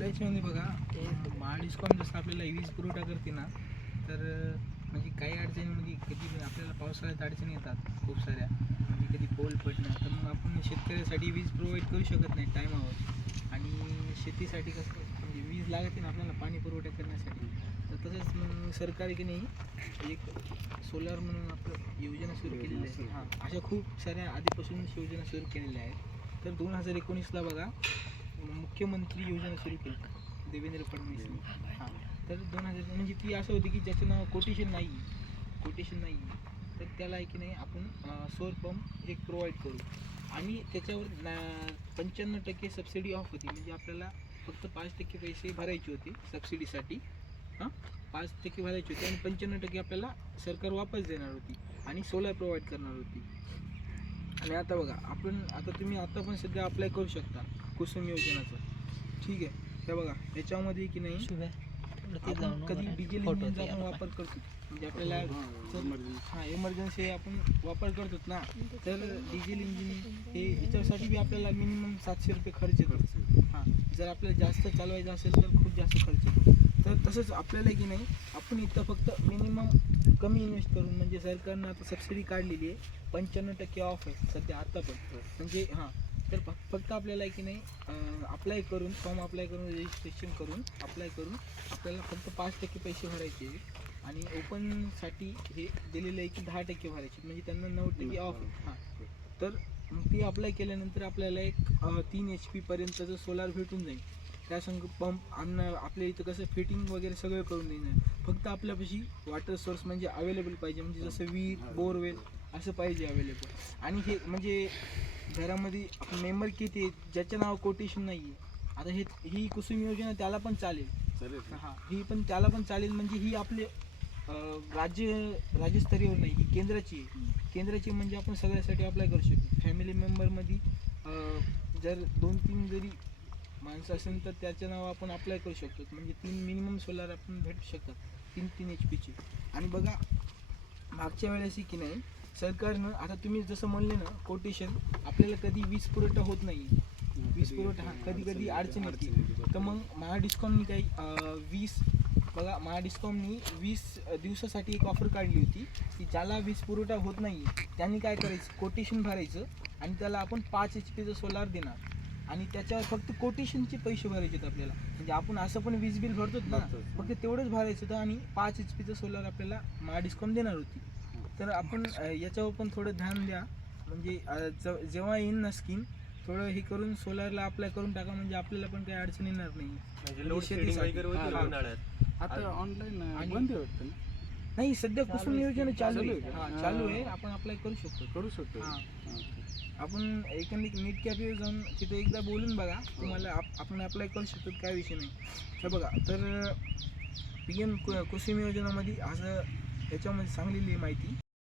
आपल्या याच्यामध्ये बघा महाडिस्कॉम जसं आपल्याला वीज पुरवठा करते ना, तर म्हणजे काही अडचणीमध्ये कधी आपल्याला पावसाळ्यात अडचणी येतात खूप साऱ्या, म्हणजे कधी पोल पडणं, तर मग आपण शेतकऱ्यासाठी वीज प्रोव्हाइड करू शकत नाही टायमावर. आणि शेतीसाठी कसं म्हणजे वीज लागते ना आपल्याला पाणी पुरवठा करण्यासाठी, तर तसंच मग सरकारी की नाही एक सोलार म्हणून आपलं योजना सुरू केलेली आहे. हां, अशा खूप साऱ्या आधीपासून योजना सुरू केलेल्या आहेत. तर 2019ला बघा मुख्यमंत्री योजना सुरू केली देवेंद्र फडणवीसनी. हां, तर 2000 म्हणजे ती असं होती की ज्याचं नाव कोटेशन नाही तर त्याला आहे की नाही आपण सौर पंप एक प्रोव्हाइड करू. आणि त्याच्यावर 95% सबसिडी ऑफ होती, म्हणजे आपल्याला फक्त 5% पैसे भरायचे होते सबसिडीसाठी. हां, 5% भरायचे होते आणि 95% आपल्याला सरकार वापस देणार होती आणि सोलार प्रोव्हाइड करणार होती. आणि आता बघा तुम्ही आता पण सध्या अप्लाय करू शकता कुसुम योजनाचं. ठीक आहे, हे बघा याच्यामध्ये की नाही आपण कधी डिझेल इंजिनचा आपण वापर करतो, म्हणजे आपल्याला हां इमर्जन्सी आपण वापर करतो ना, तर डिझेल इंजिन हे याच्यासाठी बी आपल्याला मिनिमम 700 रुपये खर्च येतो. हां, जर आपल्याला जास्त चालवायचं असेल तर खूप जास्त खर्च येतो. तर तसंच आपल्याला की नाही आपण इथं फक्त मिनिमम कमी इन्व्हेस्ट करून, म्हणजे सरकारनं आता सबसिडी काढलेली आहे, 95% ऑफ आहे सध्या आता पण. म्हणजे हां, तर फक्त आपल्याला की नाही फॉर्म अप्लाय करून रजिस्ट्रेशन करून अप्लाय करून आपल्याला फक्त 5% पैसे भरायचे आणि ओपनसाठी हे दिलेलं आहे की 10% भरायचे, म्हणजे त्यांना 9% ऑफ. हां, तर मग ती अप्लाय केल्यानंतर आपल्याला एक 3 HP पर्यंतचं सोलार भेटून जाईल. त्यासंग पंप आणणं आपल्या इथं कसं फिटिंग वगैरे सगळं करून देणार. फक्त आपल्यापाशी वॉटर सोर्स म्हणजे अवेलेबल पाहिजे, म्हणजे जसं विहीर बोरवेल असं पाहिजे अवेलेबल. आणि हे म्हणजे घरामध्ये मेंबर किती ज्याचं नाव कोटेशन नाही आहे, आता ही कुसुम योजना त्याला पण चालेल. हां, ही पण त्याला पण चालेल, म्हणजे ही आपले राज्यस्तरीयवर नाही, ही केंद्राची आहे. म्हणजे आपण सगळ्यासाठी अप्लाय करू शकतो. फॅमिली मेंबरमध्ये जर 2-3 जरी माणसं असेल तर त्याचं नाव आपण अप्लाय करू शकतो, म्हणजे 3 मिनिमम सोलार आपण भेटू शकतात 3 HP. आणि बघा मागच्या वेळेस की नाही सरकारनं, आता तुम्ही जसं म्हणले ना कोटेशन, आपल्याला कधी वीज पुरवठा होत नाही, वीज पुरवठा हा कधी अडचण येते, तर मग महाडिस्कॉमनी महाडिस्कॉमनी 20 दिवसासाठी एक ऑफर काढली होती की ज्याला वीज पुरवठा होत नाही त्यांनी काय करायचं, कोटेशन भरायचं आणि त्याला आपण 5 HP सोलार देणार आणि त्याच्यावर फक्त कोटेशनचे पैसे भरायचे आहेत आपल्याला. म्हणजे आपण असं पण वीज बिल भरतो ना, फक्त तेवढंच भरायचं होतं आणि 5 HP सोलार आपल्याला महाडिस्कॉम देणार होती. तर आपण याच्यावर पण थोडं ध्यान द्या, म्हणजे जेव्हा येईन ना स्कीम थोडं हे करून सोलारला अप्लाय करून टाका, म्हणजे आपल्याला पण काही अडचण येणार नाही. आता ऑनलाईन बंद होतं ना? नाही, सध्या कुसुम योजना चालू आहे. हां, चालू आहे, आपण अप्लाय करू शकतो. हां, आपण एखादी नीट कॅफे जाऊन तिथे एकदा बोलून बघा, तुम्हाला आपण अप्लाय करू शकतो, काय विषय नाही. हे बघा, तर PM कुसुम योजनामध्ये असं याच्यामध्ये सांगलेली आहे माहिती.